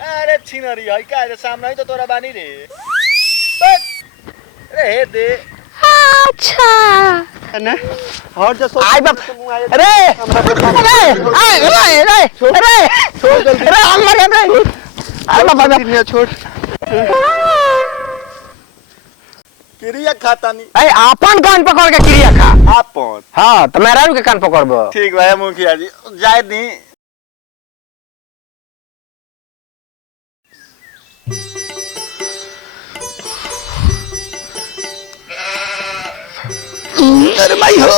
अरे छिनरी है का रे सामने ही तो तोरा बानी रे। रे दे अच्छा ना और जो आई बाप अरे अरे अरे अरे छोड़ जल्दी अरे हमर रे आई बाप दुनिया छोड़ क्रिया खाता नहीं ए अपन कान पकड़ के क्रिया खा आपन। हां त मेरा के कान पकड़बो ठीक भाई मुखिया जी जाय दी। अरे भाई हो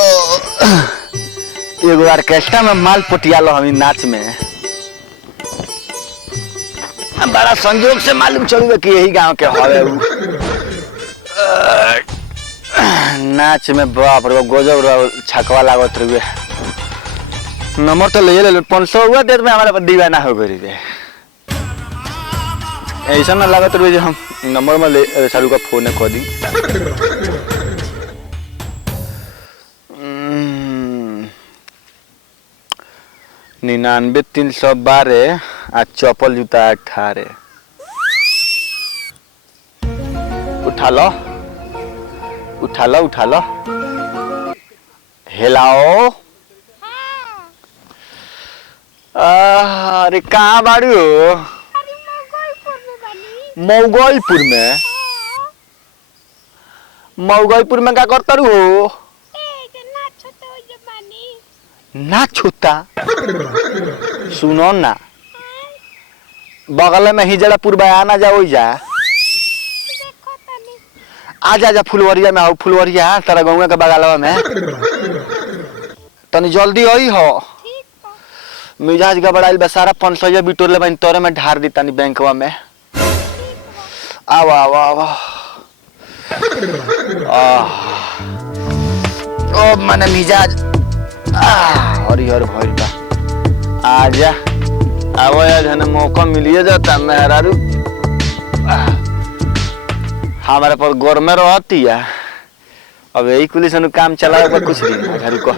एगो ऑर्केस्ट्रा में माल पटियालो हम नाच में बड़ा संजोग से मालूम चलू कि यही गांव के हवे नाच में बाप रे गजब छकवा लागत रहे। नंबर तो ले ले 500 हुआ देर में हमारे पर दीवाना हो गई रे। ऐसा ना लागत रहे हम नंबर में ले सारू का फोन कर दी 99 312 आ चप्पल जूता 18 उठा लो उठा लो उठा लो हेलाओ अरे कहाँ बाड़ी हो? मऊगलपुर में मऊगलपुर में क्या करता हो? नाच होता सुनो ना बगल में हिजड़ापुर बयाना जाओ जा आजा जा फुलवरिया में आओ फुलवरिया तेरा गौवा के बगलवा में तनी जल्दी आई हो मिजाज गबड़ाइल बा सारा 500 बिटोर ले बन तोरे में ढार दी तनी बैंकवा में आओ आओ आओ ओ मने मिजाज हरिहर भइल बा आजा आवो यार हने मौका मिलिए जाता मेहरारू हमारे पर गोर में रहती है अब यही पुलिस ने काम चलाए पर कुछ नहीं घर को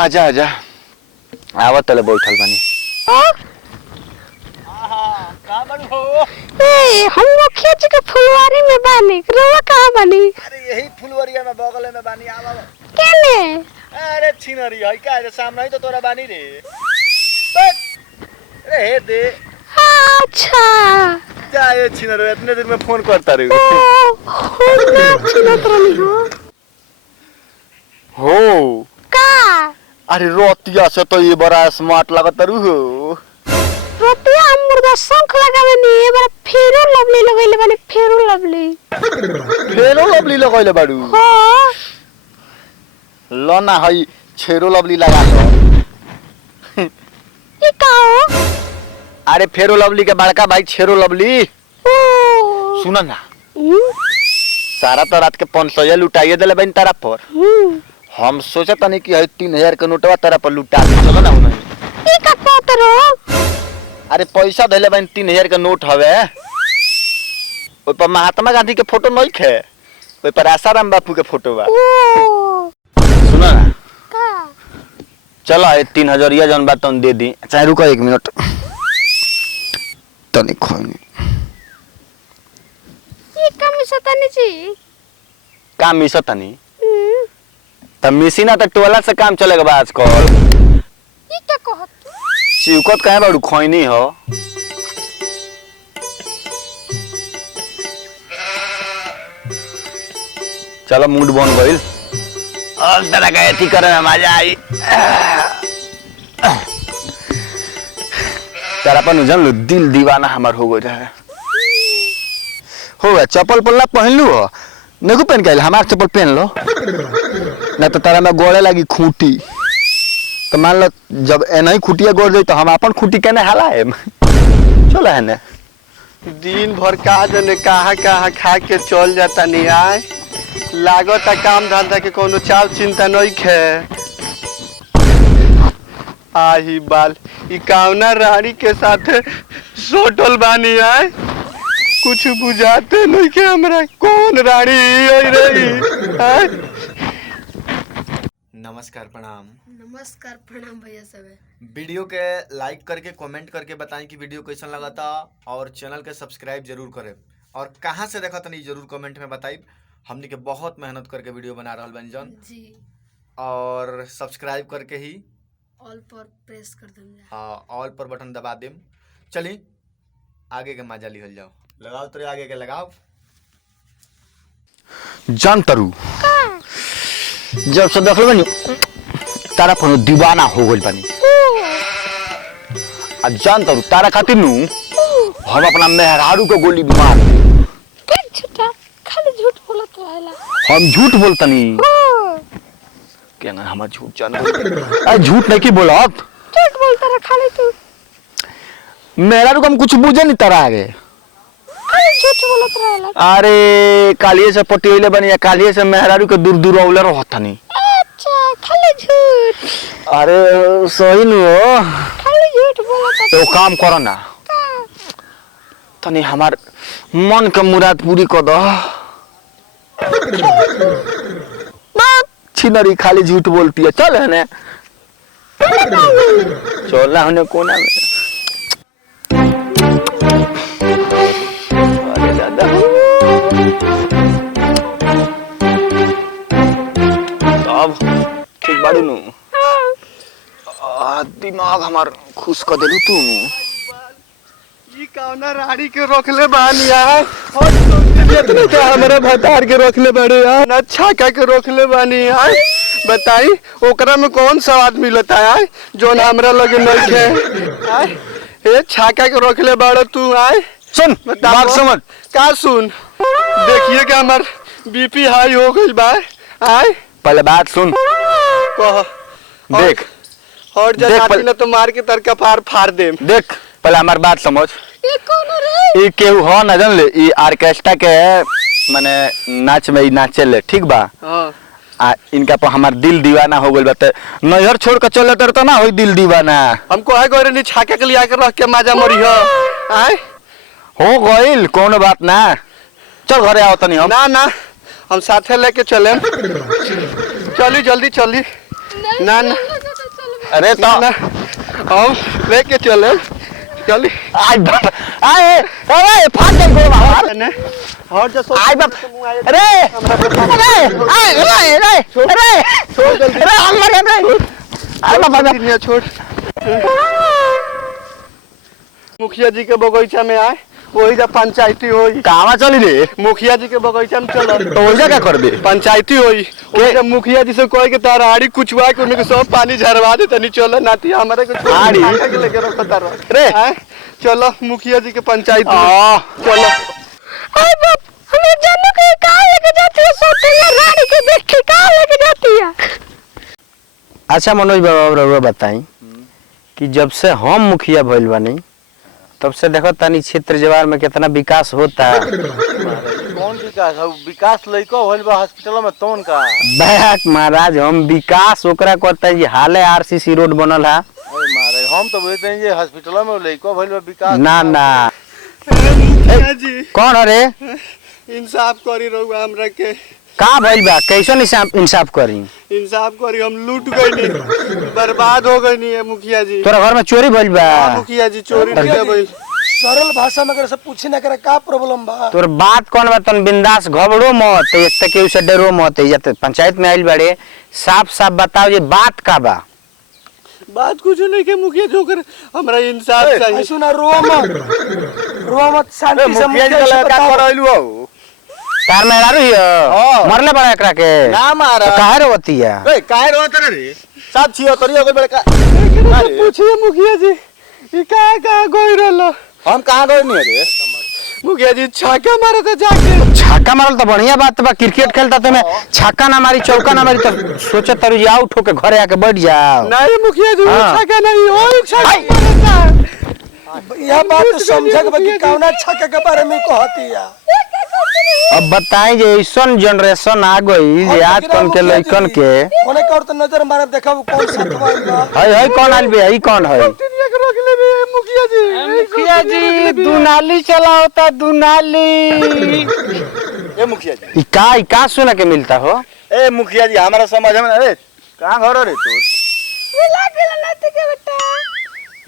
आजा आजा आवा तले बैठल बानी कहां बन हो? ए हम मुखिया जी के फुलवारी में बानी रवा कहां बानी? अरे यही फुलवरिया में बगल में बानी आवा केने अरे छिनरी है का रे सामने ही तो तोरा बानी रे। रे दे अच्छा जाए छिनरो इतने दिन में फोन करता रे ना छिनत रही हो का अरे रोतिया से तो ये बड़ा स्मार्ट लगत रू हो रोटिया हम मुर्गा शंख लगावे नी ए बार फेरो लवली लगइले बानी फेरो लवली लगइले बाड़ू हां लो ना हई छेरो लवली लगा दो ई काओ अरे फेरो लवली के बड़का भाई छेरो लवली सुन ना सारा तो रात के 500 लुटाइए देले बन तारा पर हम सोचा तनी कि है 3000 के नोटवा तारा पर लुटा दे चलो ना उन्हें ई का पोतरो अरे पैसा देले बन 3000 के नोट हवे ओइ पर महात्मा गांधी के फोटो नहीं खे ओइ पर आसाराम बापू के फोटो बा सुना ना का चलो 3000 जन बात दे दी चाहे रुको 1 मिनट तनी खोनी ई कम सतानी जी काम मिस तनी त मिसी ना त टोला से काम चलेगा बा आजकल ई क्या कहत चिउकत काहे बाड़ू खोइनी हो चलो मूड बन गइल और तरह का एथी करे में मजा आई तेरा पर जन लो दिल दीवाना हमार हो गया है हो गया चप्पल पल्ला पहन लू हो नहीं पहन के हमार चप्पल पहन लो ना तो तारा में गोड़े लगी खूंटी तो मान लो जब नहीं खूंटिया गोड़ जाई तो हम अपन खूंटी केने हलाए चलो है ने दिन भर का जने कहाँ कहाँ खा के चल जाता नहीं आए लागत काम धंधा के कोनो चाव चिंता नहीं खे आही बाल ई कावना रानी के साथ सोटल बानी आए कुछ बुझाते नहीं के हमरा कौन रानी आई रही आए? नमस्कार प्रणाम। नमस्कार प्रणाम भैया सब। वीडियो के लाइक करके कमेंट करके बताएं कि वीडियो कैसा लगा था और चैनल के सब्सक्राइब जरूर करें और कहाँ से देखा तनी जरूर कमेंट में बताइए। हमने के बहुत मेहनत करके वीडियो बना रहा बन जन जी और सब्सक्राइब करके ही ऑल पर प्रेस कर देंगे। हाँ ऑल पर बटन दबा देम। चलिए आगे के मजा लिहल जाओ। लगाओ तो आगे के लगाओ। जान तरु जब से देख बनी तारा कोनो दीवाना हो गइल बानी। आ जान तरु तारा खातिर नु हम अपना मेहरारू को गोली मार झूठा खाली झूठ बोलत रहेला। हम झूठ बोलतनी क्या ना हमार झूठ जाना आ झूठ नहीं की बोलत झूठ बोलता रहा खाली तू। मेहरारू को हम कुछ बुझे नहीं तारा आगे खाली झूठ बोलत रहेला। अरे कालिए से पटियोले बनी या कालिए से मेहरारू के दूर दूर औले रहतनी। अच्छा खाली झूठ। अरे सही नु हो खाली झूठ बोलत तो काम करो ना तनी हमार मन के मुराद पूरी कर दो। छिनरी खाली झूठ बोलती है। चल है ने चलना होने कोना में। अरे दादा अब ठीक बाड़ू नु दिमाग हमार खुश कर देलू तू। ई कौना रानी के रोकले बानी यार और इतने तो हमारे भतार के रोकले बड़े यार ना छाका के रोकले बानी यार। बताई ओकरा में कौन स्वाद मिलता है जोन हमरा लगे नहीं है। ए छाका के रोकले बड़े तू आए सुन बात समझ का सुन देखिए कि हमार बीपी हाई हो गई बा। आए पहले बात सुन कह देख और देख जनाती न तो मार के तरका फाड़ दे। देख पहले हमार बात समझ। ये कौन रे? ई केहू हो ना जान ले ई ऑर्केस्ट्रा के माने नाच में ई नाचे ले ठीक बा। हां आ इनका पर हमार दिल दीवाना हो गइल बाटे। नैहर छोड़ के चले तर ना होई दिल दीवाना। हमको है गोरे नी छाके के लिया के रख के मजा मरी हो। आए हो गइल कोनो बात ना। चल घरे आओ तनी हम। ना ना हम साथे लेके चले। चली जल्दी चली। ना ना अरे तो ना हम लेके चले चली। आई बाप आए अरे फाट गइल गोवा ने और जो सो आई बाप अरे अरे आई अरे अरे अरे छोड़ जल्दी अरे हम मर गए आई बाप दुनिया छोड़। मुखिया जी के बगीचा में आए वही जब पंचायती होई। कहवा चली रे मुखिया जी के बगीचा में चलो तो ओइजा क्या कर दे पंचायती होई के जब मुखिया जी से कहे के तारा आड़ी कुचवा के उनके सब पानी झरवा दे तनी चलो नाती हमारे को आड़ी? के लेके रखो तारा रे। आए चलो मुखिया जी के पंचायत आ चलो। अरे बाप हमें जानने को कहाँ लेके जाती है? सोतेला रानी के देख के कहाँ लेके जाती है? अच्छा मनोज बाबा बताई कि जब से हम मुखिया भइल बानी तब से देखो तनी क्षेत्र जवार में कितना विकास होता है। कौन विकास है? विकास लइको होइल बा हॉस्पिटल में तोन का। बैक महाराज हम विकास ओकरा करता है हाले आरसीसी रोड बनल है। ओए मारे हम तो बोलते हैं ये हॉस्पिटल में लइको होइल बा विकास ना ना मुखिया जी कौन है रे इंसाफ करी रहुआ हमरा के। का भइल बा कैसन इंसाफ करी? इंसाफ करी हम लूट गई नी बर्बाद हो गई नी है मुखिया जी। तोरा घर में चोरी भइल बा? मुखिया जी चोरी नहीं भाई। सरल भाषा में अगर सब पूछे ना करे का प्रॉब्लम बा। तोर बात कौन बा? तन बिंदास घबरो मत एक तक उसे डरो मत। या पंचायत में आइल बाड़े साफ साफ बताओ ये बात का बा? बात कुछ नहीं के मुखिया जी होकर हमरा इंसाफ चाहिए। सुना रोवा मत शांति से मुखिया जी से बताओ। करइलु हो तार में रारू हियो मरले बड़ा एकरा के ना मारा तो काहे रोती है? ए काहे रोत रे सब छियो तोरी हो गइल बड़का। पूछिए मुखिया जी ये कहाँ गई रहलो? हम कहां गइल नी रे मुखिया जी छक्का मारे तो जाके। छक्का मारल तो बढ़िया बात बा। क्रिकेट खेलता तो मैं छक्का ना मारी चौका ना मारी तो सोचे तरु जी आउट होके घरे आके बैठ जाओ। नहीं मुखिया जी हाँ। छक्का नहीं और छक्का यह बात तो समझे के बाकी कौना छक्का के बारे में कहती है। अब बताएं जे ऐसन जनरेशन आ गई जे आजकल के लइकन के कोने का और तो नजर मारे देखा वो कौन सा खवाई बा। है कौन आइल बे? ई कौन है? दुनिया के रोक ले बे मुखिया जी। मुखिया जी दुनाली चलाओता दुनाली। ए मुखिया जी ई का सुने के मिलता हो? ए मुखिया जी हमारा समझ में अरे कहां घर रे तू मिला गेल नाती के बेटा।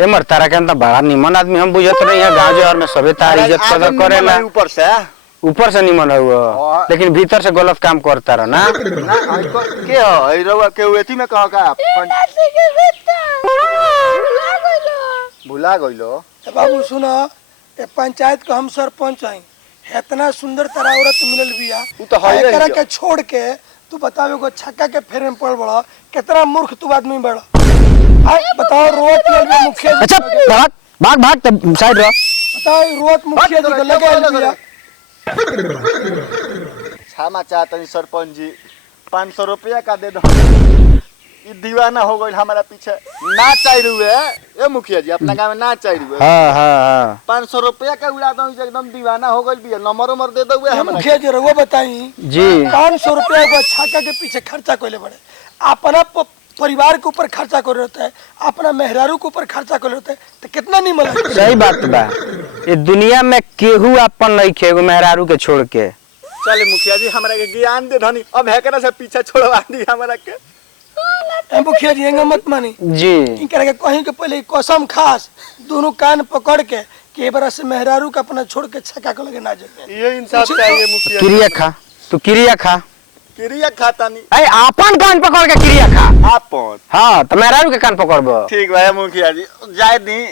ए मर तारा के अंदर बड़ा निमन आदमी हम बुझत नहीं है गांव जवार में सबे तार इज्जत कदर करेला। ऊपर से निमन हुआ लेकिन भीतर से गलत काम करता रहा ना। के हो ए रउआ के एथी में कह का नाती के बेटा मिला गेल। भुला गइलो। बाबू सुनो, ये पंचायत को हम सरपंच हई, इतना सुंदर तरह औरत मिलल बिया, उ तो है एकरा ही के छोड़ के तू बताओ एगो छक्का के फेरे में पड़ बड़ा, कितना मूर्ख तू आदमी बड़ा। आय बताओ रोज मिलल बिया मुखिया जी। अच्छा भाग भाग भाग तब साइड रह। बताओ रोज मुखिया जी को लगे बिया। क्षमा चाहतनी सरपंच जी, 500 रुपया का दे दो। ई दीवाना हो गइल हमारा पीछे। ना चाहिए रुए ए मुखिया जी, अपना गांव में ना चाहिए रुए। हां हां 500 रुपया का उड़ा दो, एकदम दीवाना हो गइल बिया। नंबर दे दो ये मुखिया जी रहुआ बताई जी 500 रुपया को छक्का के पीछे खर्चा कोले बड़े, अपना परिवार के ऊपर खर्चा कर रहता है, अपना मेहरारू के ऊपर खर्चा कर रहता है, तो कितना नहीं मिला। सही बात बा। ये दुनिया में केहू अपन नहीं खेगो मेहरारू के छोड़ के। चले मुखिया जी, हमरा के ज्ञान दे धनी। अब हेकरा से पीछे छोड़वा दी हमरा के। ए मुखिया जी एंगा मत मानी जी इनकरा के कहीं के पहले कसम खास दोनों कान पकड़ के कि बार से मेहरारू का अपना छोड़ के छक्का को लगे ना जाए। ये इंसाफ चाहिए मुखिया जी। क्रिया खा, तू क्रिया खा। क्रिया खाता नहीं। ए अपन कान पकड़ के क्रिया खा। आपन हां तो मेहरारू के कान पकड़बो। ठीक बा मुखिया जी, जाय दी।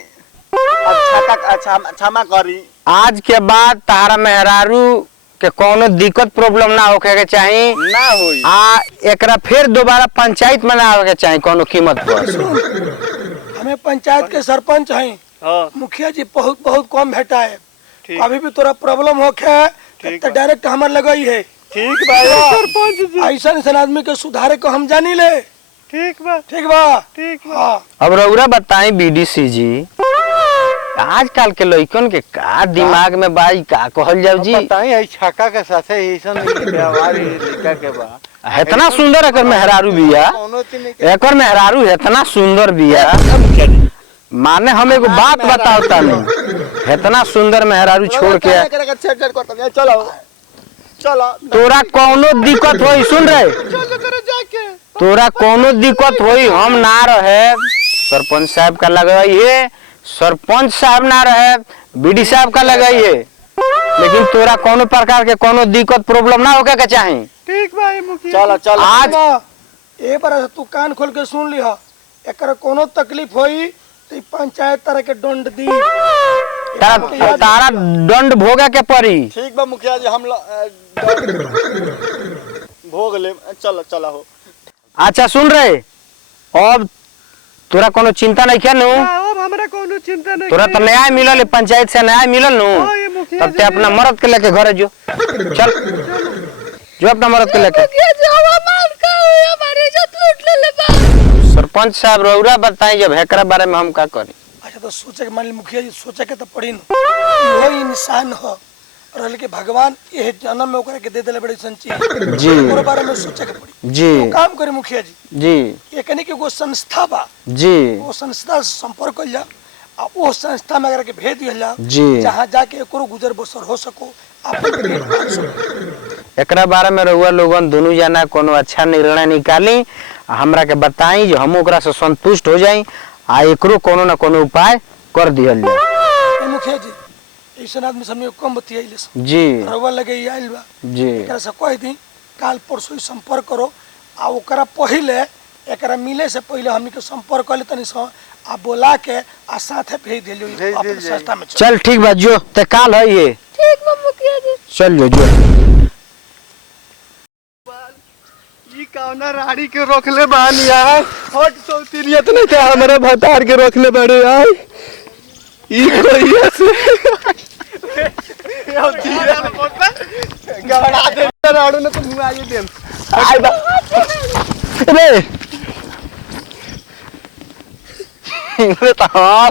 अच्छा क्षमा करी। आज के बाद तारा मेहरारू के कोनो दिक्कत प्रॉब्लम ना होके के चाहिए ना होई। आ एकरा फिर दोबारा पंचायत में ना आवे के चाहिए कोनो कीमत पर। हमें पंचायत के सरपंच हैं, हां मुखिया जी बहुत बहुत कम भेटा है। अभी भी तोरा प्रॉब्लम होके तो डायरेक्ट हमार लगई है। ठीक बा सरपंच जी। ऐसा ऐसा आदमी के सुधारे को हम जानी ले। ठीक बा ठीक बा। ठीक हाँ अब रउरा बताई बीडीसी जी, आजकल के लइकन के का दिमाग में बाई का कहल जाऊ जी। बताई है छक्का के साथे ऐसन व्यवहार लिखा के बा। इतना सुंदर एकर मेहरारू बिया, कोनो चीज एकर मेहरारू इतना सुंदर बिया। माने हम एगो बात बताओ तानी, इतना सुंदर मेहरारू छोड़ के छेड़ करता। चलो चलो तोरा कोनो दिक्कत होई, सुन रहे चलो करे जाके। तोरा कोनो दिक्कत होई हम ना रहे, सरपंच साहब का लगाइए, सरपंच साहब ना रहे बीडी साहब का लगाइए, लेकिन तोरा कोनो प्रकार के कोनो दिक्कत प्रॉब्लम ना होके के चाही। ठीक भाई मुखिया। चलो चलो आज ए बार तू कान खोल के सुन लिहा, एकर कोनो तकलीफ होई तो पंचायत तरह के दंड दी। तारा दंड भोगे के पड़ी। ठीक बा मुखिया जी, हम भोग ले। चलो चलो हो। अच्छा सुन रहे, अब तोरा कोनो चिंता नहीं क्या नु? अब हमरा कोनो चिंता नहीं। तोरा तो न्याय मिलल है, पंचायत से न्याय मिलल नु, तब ते अपना मर्द के लेके घरे जो। चल जो अपना मर्द के लेके। मुखिया जी हमार का हुई, हमारी इज्जत लूट ले बा। सरपंच साहब रउरा बताई जब हेकरा बारे में हम का करी। अच्छा तो सोचे के मान ली मुखिया जी सोचे के तो पड़ी न, वो इंसान हो रहल के भगवान ये जन्म में ओकरा के दे देले बड़ी संची जी ओकरे बारे में सोचे के पड़ी। जी तो काम करे मुखिया जी, जी ये कनी के वो संस्था बा, जी वो संस्था से संपर्क कइल जा आ वो संस्था में अगर के भेज दिया जा जी। जहाँ जाके एकरो गुजर बसर हो सको अपन पेट पाल सको। एकरा बारे में रउआ लोगन दोनों जना कोनो अच्छा निर्णय निकाली, हमरा के बताई जो हम ओकरा से संतुष्ट हो जाई, आ एकरो कोनो ना कोनो उपाय कर दिहल जाए। मुखिया जी ऐसा आदमी सबने कम बतियाइले जी रउआ लगे आइल बा, जी एकरा से कह दी काल परसों संपर्क करो आ ओकरा पहिले एकरा मिले से पहिले हमनी के संपर्क कर ले तनी सो आ बोला के आ साथे भेज दियो अपन संस्था में। चल ठीक बा जो ते काल है ये। ठीक बा मुखिया जी। चल जो ई कौना राड़ी के रोकले बानी यार। हट सौतीलियत नहीं था हमारे भतार के रोकले बड़े यार। ई कोई ऐसे गड़ा दे राड़ू ने तो मुंह आए दे। आई बा रे ये तो हां